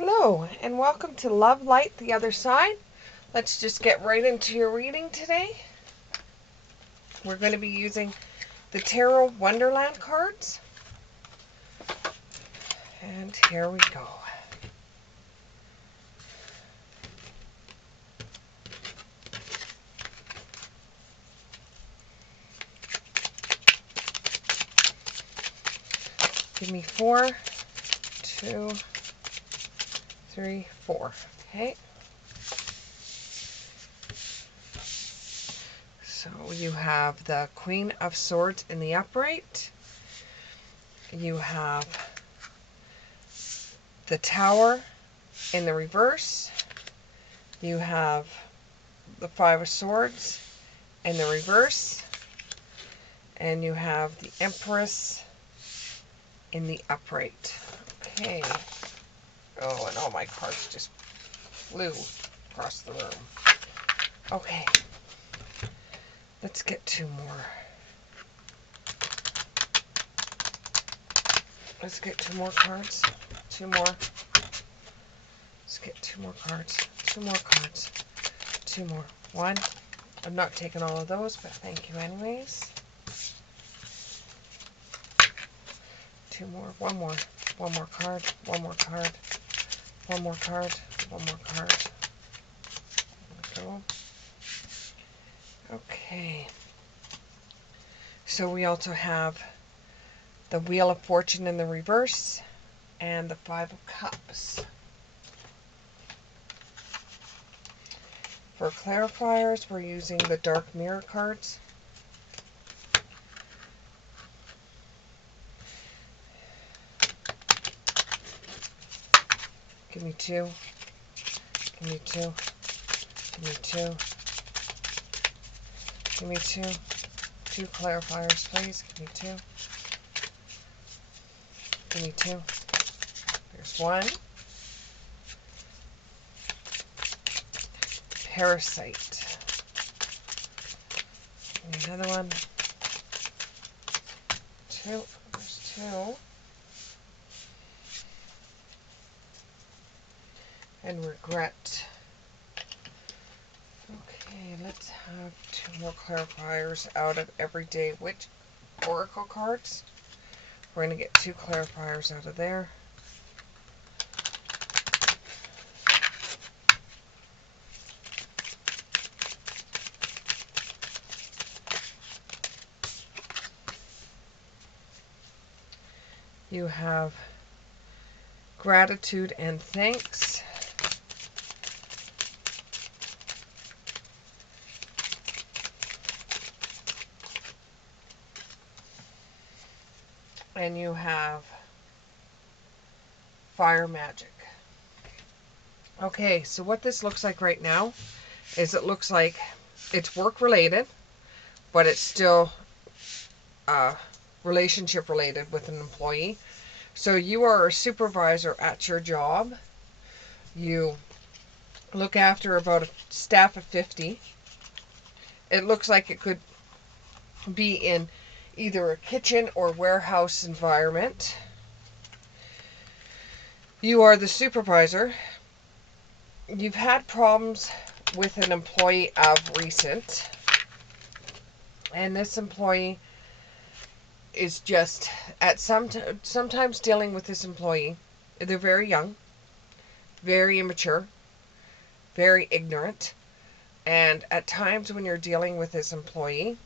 Hello, and welcome to Love Light the Other Side. Let's just get right into your reading today. We're going to be using the Tarot Wonderland cards. And here we go. Give me 4, 2, 3, 4. Okay. So you have the Queen of Swords in the upright. You have the Tower in the reverse. You have the Five of Swords in the reverse. And you have the Empress in the upright. Okay. Oh, and all my cards just flew across the room. Okay. Let's get 2 more. Let's get 2 more cards. 2 more. Let's get 2 more cards. 2 more cards. 2 more. 1. I'm not taking all of those, but thank you anyways. 2 more. 1 more. 1 more card. 1 more card. 1 more card. 1 more card. There we go. Okay. So we also have the Wheel of Fortune in the reverse and the Five of Cups. For clarifiers, we're using the Dark Mirror cards. Give me 2. Give me 2. Give me 2. Give me 2. 2 clarifiers, please. Give me 2. Give me 2. There's 1. Parasite. Give me another one. 2. There's 2. And regret. Okay, let's have 2 more clarifiers out of Everyday Witch Oracle cards. We're going to get 2 clarifiers out of there. You have Gratitude and Thanks. And you have Fire Magic. Okay, so what this looks like right now is it looks like it's work related, but it's still relationship related with an employee. So you are a supervisor at your job. You look after about a staff of 50. It looks like it could be in either a kitchen or warehouse environment. You are the supervisor. You've had problems with an employee of recent. And this employee is just at sometimes dealing with this employee. They're very young, very immature, very ignorant. And at times when you're dealing with this employee,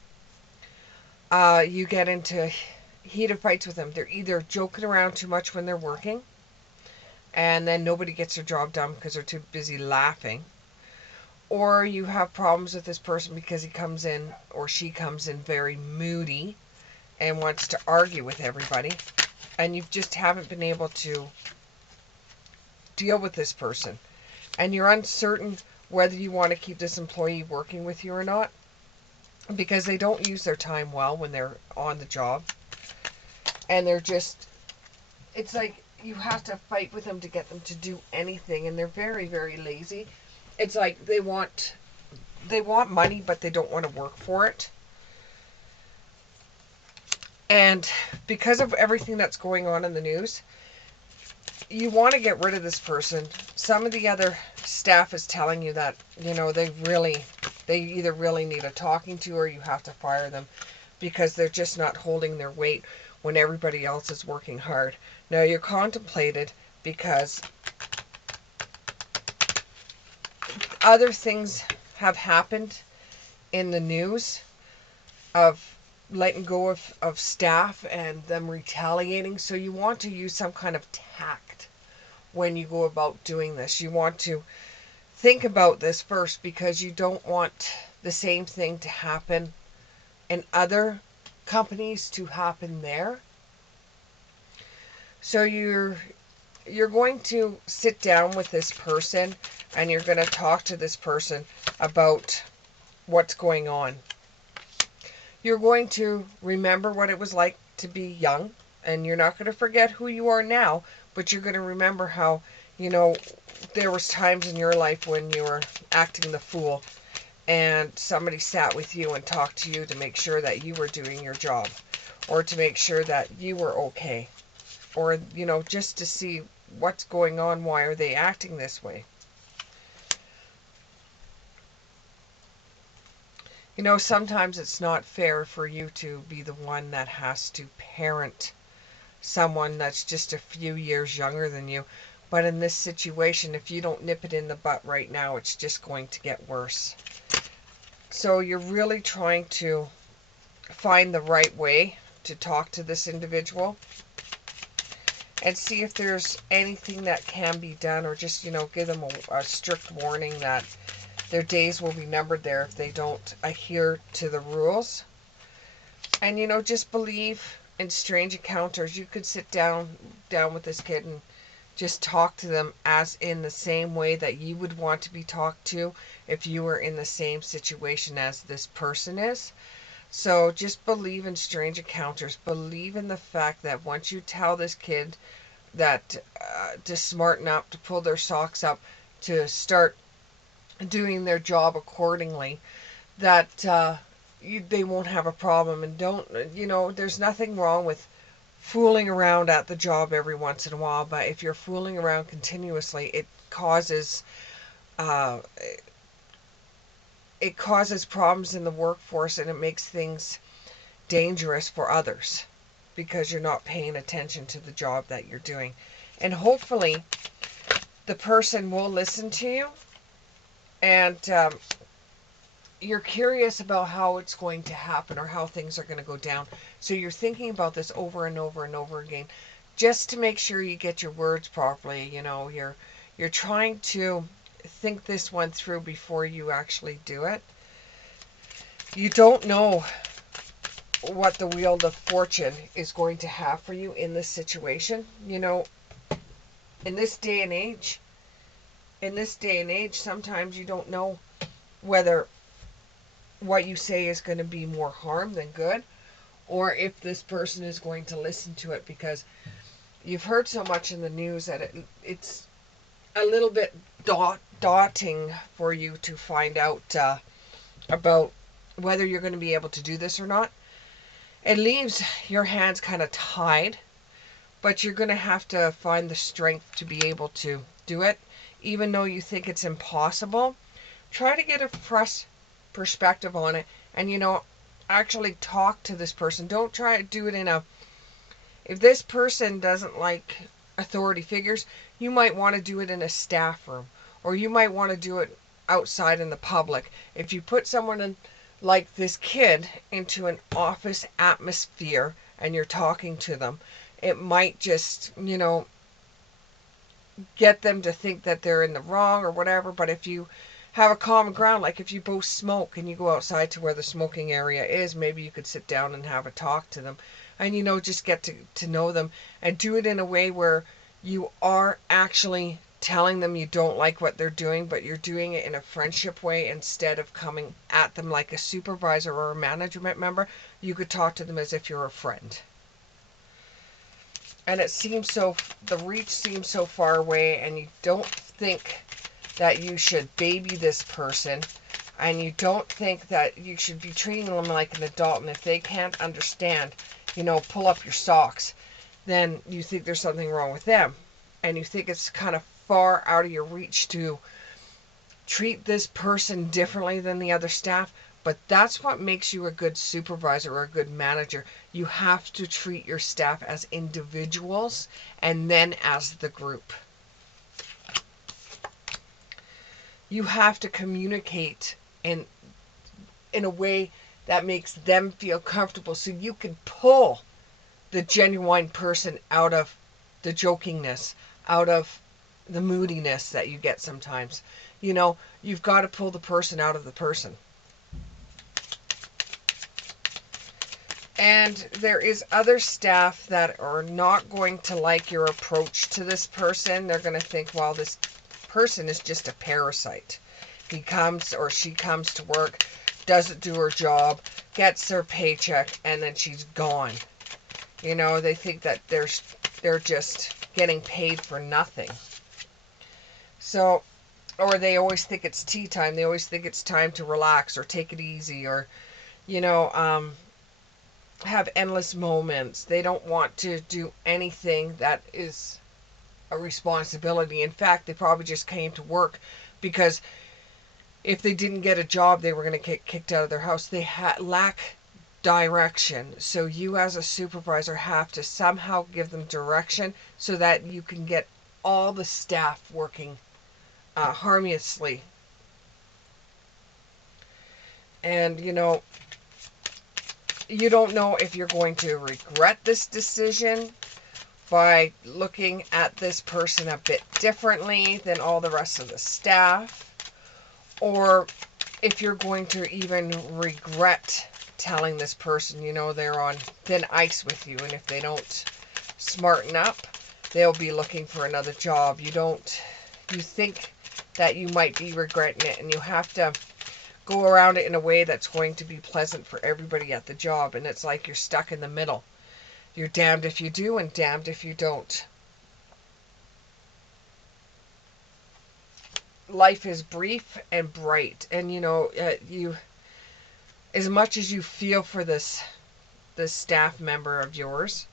you get into heated fights with them. They're either joking around too much when they're working, and then nobody gets their job done because they're too busy laughing. Or you have problems with this person because he comes in or she comes in very moody and wants to argue with everybody. And you just haven't been able to deal with this person. And you're uncertain whether you want to keep this employee working with you or not, because they don't use their time well when they're on the job. And they're just, it's like you have to fight with them to get them to do anything. And they're very, very lazy. It's like they want money, but they don't want to work for it. And because of everything that's going on in the news, you want to get rid of this person. Some of the other staff is telling you that, they either really need a talking to, or you have to fire them because they're just not holding their weight when everybody else is working hard. Now, you're contemplated because other things have happened in the news of letting go of staff and them retaliating. So you want to use some kind of tact when you go about doing this. You want to think about this first, because you don't want the same thing to happen in other companies to happen there. So you're going to sit down with this person and you're going to talk to this person about what's going on. You're going to remember what it was like to be young, and you're not going to forget who you are now, but you're going to remember how, there was times in your life when you were acting the fool and somebody sat with you and talked to you to make sure that you were doing your job, or to make sure that you were okay, or, just to see what's going on. Why are they acting this way? Sometimes it's not fair for you to be the one that has to parent someone that's just a few years younger than you. But in this situation, if you don't nip it in the butt right now, it's just going to get worse. So you're really trying to find the right way to talk to this individual and see if there's anything that can be done, or just, give them a strict warning that their days will be numbered there if they don't adhere to the rules. And, just believe in strange encounters. You could sit down with this kid and just talk to them as in the same way that you would want to be talked to if you were in the same situation as this person is. So just believe in strange encounters. Believe in the fact that once you tell this kid that to smarten up, to pull their socks up, to start doing their job accordingly, that they won't have a problem. And don't, there's nothing wrong with fooling around at the job every once in a while, but if you're fooling around continuously, it causes problems in the workforce, and it makes things dangerous for others because you're not paying attention to the job that you're doing. And hopefully the person will listen to you, and you're curious about how it's going to happen or how things are going to go down. So you're thinking about this over and over and over again, just to make sure you get your words properly. You're trying to think this one through before you actually do it. You don't know what the Wheel of Fortune is going to have for you in this situation. In this day and age, sometimes you don't know whether what you say is going to be more harm than good, or if this person is going to listen to it, because you've heard so much in the news that it's a little bit daunting for you to find out about whether you're going to be able to do this or not. It leaves your hands kind of tied, but you're going to have to find the strength to be able to do it, even though you think it's impossible. Try to get a fresh perspective on it, and actually talk to this person. Don't try to do it if this person doesn't like authority figures, you might want to do it in a staff room, or you might want to do it outside in the public. If you put someone like this kid into an office atmosphere and you're talking to them, it might just get them to think that they're in the wrong or whatever. But if you have a common ground, like if you both smoke and you go outside to where the smoking area is, maybe you could sit down and have a talk to them, and just get to know them, and do it in a way where you are actually telling them you don't like what they're doing, but you're doing it in a friendship way instead of coming at them like a supervisor or a management member. You could talk to them as if you're a friend. And the reach seems so far away, and you don't think that you should baby this person, and you don't think that you should be treating them like an adult. And if they can't understand, pull up your socks, then you think there's something wrong with them. and you think it's kind of far out of your reach to treat this person differently than the other staff, but that's what makes you a good supervisor or a good manager. You have to treat your staff as individuals and then as the group. You have to communicate in a way that makes them feel comfortable, so you can pull the genuine person out of the jokingness, out of the moodiness that you get sometimes. You know, you've got to pull the person out of the person. And there is other staff that are not going to like your approach to this person. They're going to think, well, this person is just a parasite. He comes or she comes to work, doesn't do her job, gets their paycheck, and then she's gone. You know, they think that they're just getting paid for nothing. So, or they always think it's tea time. They always think it's time to relax or take it easy, or, you know, have endless moments. They don't want to do anything that is a responsibility. In fact, they probably just came to work because if they didn't get a job, they were going to get kicked out of their house. They lack direction. So you as a supervisor have to somehow give them direction so that you can get all the staff working harmoniously. And, you know, you don't know if you're going to regret this decision by looking at this person a bit differently than all the rest of the staff, or if you're going to even regret telling this person, you know, they're on thin ice with you, and if they don't smarten up, they'll be looking for another job. You think that you might be regretting it, and you have to go around it in a way that's going to be pleasant for everybody at the job. And it's like you're stuck in the middle. You're damned if you do and damned if you don't. Life is brief and bright, and you know, you, as much as you feel for this staff member of yours,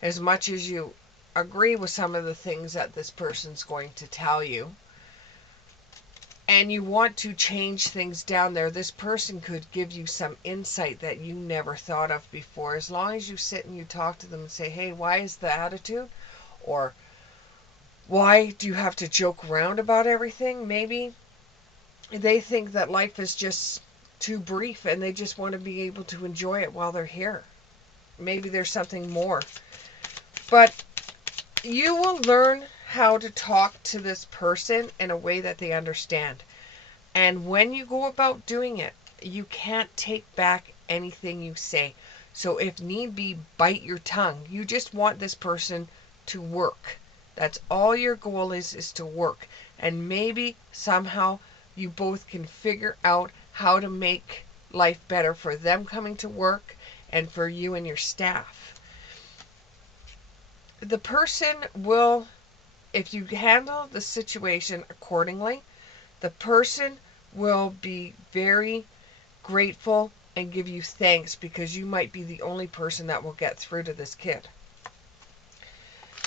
as much as you agree with some of the things that this person's going to tell you, and you want to change things down there, this person could give you some insight that you never thought of before. As long as you sit and you talk to them and say, hey, why is the attitude? Or why do you have to joke around about everything? Maybe they think that life is just too brief and they just want to be able to enjoy it while they're here. Maybe there's something more. But you will learn how to talk to this person in a way that they understand. And when you go about doing it, you can't take back anything you say. So if need be, bite your tongue. You just want this person to work. That's all your goal is to work. And maybe somehow you both can figure out how to make life better for them coming to work and for you and your staff. The person will, if you handle the situation accordingly, the person will be very grateful and give you thanks, because you might be the only person that will get through to this kid.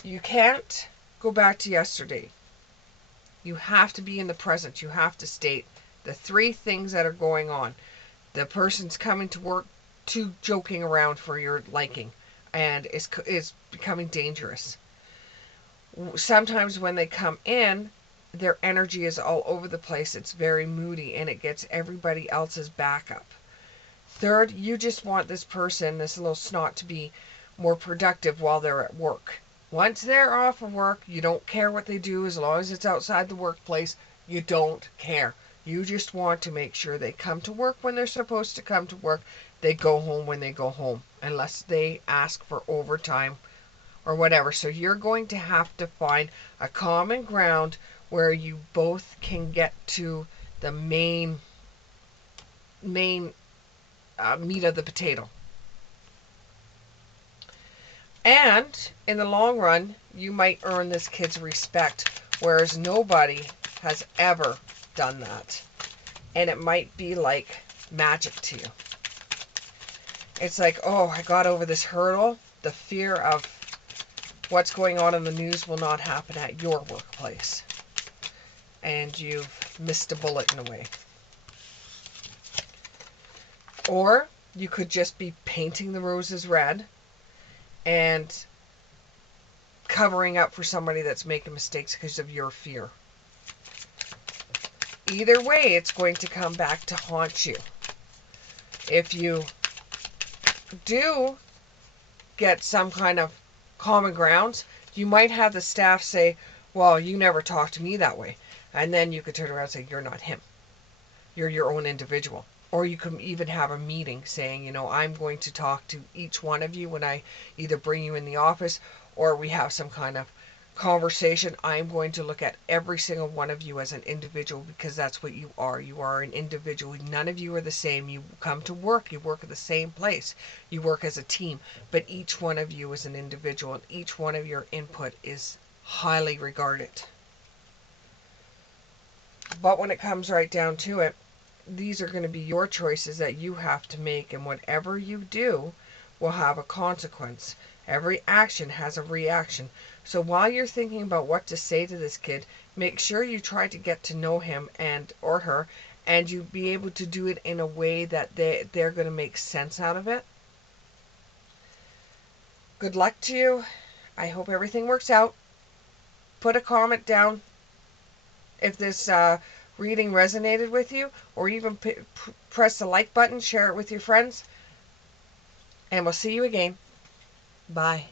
You can't go back to yesterday. You have to be in the present. You have to state the three things that are going on. The person's coming to work too joking around for your liking and is becoming dangerous. Sometimes when they come in, their energy is all over the place. It's very moody and it gets everybody else's back up. Third, you just want this person, this little snot, to be more productive while they're at work. Once they're off of work, you don't care what they do as long as it's outside the workplace. You don't care. You just want to make sure they come to work when they're supposed to come to work. They go home when they go home, unless they ask for overtime or whatever. So you're going to have to find a common ground where you both can get to the main meat of the potato. And in the long run, you might earn this kid's respect, whereas nobody has ever done that. And it might be like magic to you. It's like, oh, I got over this hurdle, the fear of what's going on in the news will not happen at your workplace. And you've missed a bullet in a way. Or you could just be painting the roses red and covering up for somebody that's making mistakes because of your fear. Either way, it's going to come back to haunt you. If you do get some kind of common ground, you might have the staff say, well, you never talk to me that way. And then you could turn around and say, you're not him. You're your own individual. Or you can even have a meeting saying, I'm going to talk to each one of you when I either bring you in the office or we have some kind of conversation. I'm going to look at every single one of you as an individual, because that's what you are. You are an individual. None of you are the same. You come to work. You work at the same place. You work as a team. But each one of you is an individual, and each one of your input is highly regarded. But when it comes right down to it, these are going to be your choices that you have to make, and whatever you do will have a consequence. Every action has a reaction. So while you're thinking about what to say to this kid, make sure you try to get to know him and or her, and you be able to do it in a way that they're going to make sense out of it. Good luck to you. I hope everything works out. Put a comment down if this reading resonated with you, or even press the like button, share it with your friends, and we'll see you again. Bye.